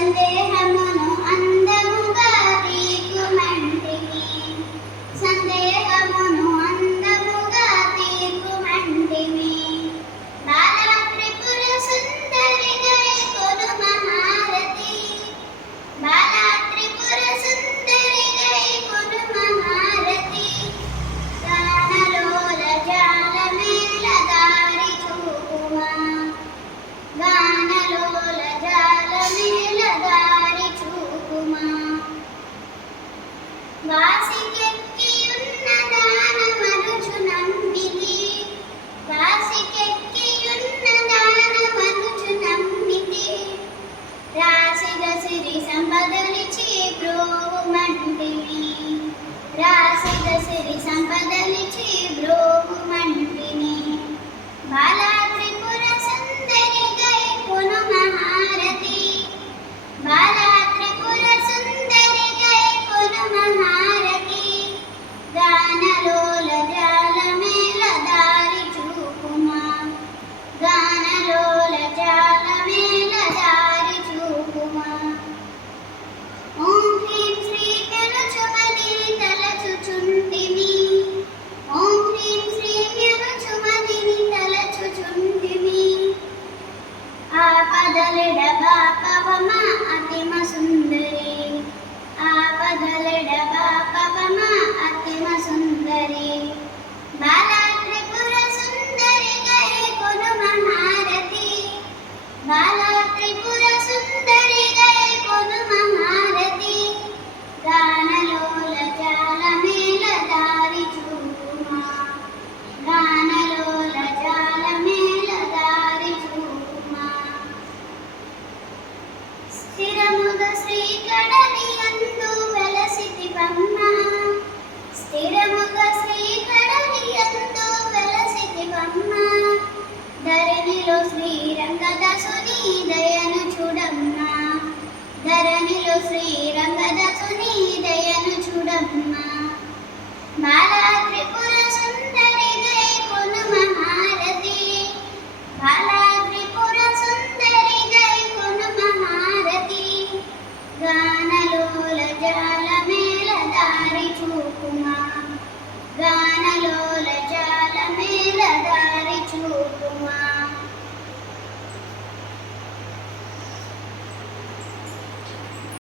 సందేహమును అందముగా తీర్పుమంటిని సందేహమును అందముగా తీర్పుమంటిని బాలా త్రిపుర సుందరి గైకొను మహారతి బాలా త్రిపుర సుందరి గైకొను మహారతి గానలోల జాలమేల దారి చూపుమా గానలోల జాలమేల దారి చూపుమా వాసికెక్కియున్న దానమనుచు నమ్మితి వాసికెక్కియున్న దానమనుచు నమ్మితి రాసిగ సిరి సంపదలిచి బ్రోవుమంటిని రాసిగ సిరి సంపదలిచి బ్రోవుమంటిని బాలా త్రిపుర సుందరి గైకొను మహారతి బాలా త్రిపుర సుందరి గైకొను మహారతి గానలోల జాలమేల దారి చూపుమా గానలోల జాలమేల దారి చూపుమా ఓం హ్రీం శ్రీం యనుచుమదిని తలచుచుంటిని ఓం హ్రీం శ్రీం యనుచుమదిని తలచుచుంటిని ఆపదలెడబాపవమ అతిమ సుందరి ఆపదలెడబాపవమ అతిమ సుందరి బాలా త్రిపుర సుందరి గైకొను మహారతి బాలా త్రిపుర సుందరి గైకొను మహారతి గానలోల జాలమేల దారి చూపుమా గానలోల జాలమేల దారి చూపుమా స్థిరముగ శ్రీకడలియందు వెలసితివమ్మ స్థిరముగ శ్రీకడలియందు వెలసితివమ్మ ధరణిలో శ్రీరంగదాసుని దయను చూడమ్మా ధరణిలో శ్రీరంగదాసుని దయను చూడమ్మా బాలా త్రిపుర సుందరి గైకొను మహారతి బాలా త్రిపుర సుందరి గైకొను మహారతి గానలోల జాలమేల దారి చూపుమా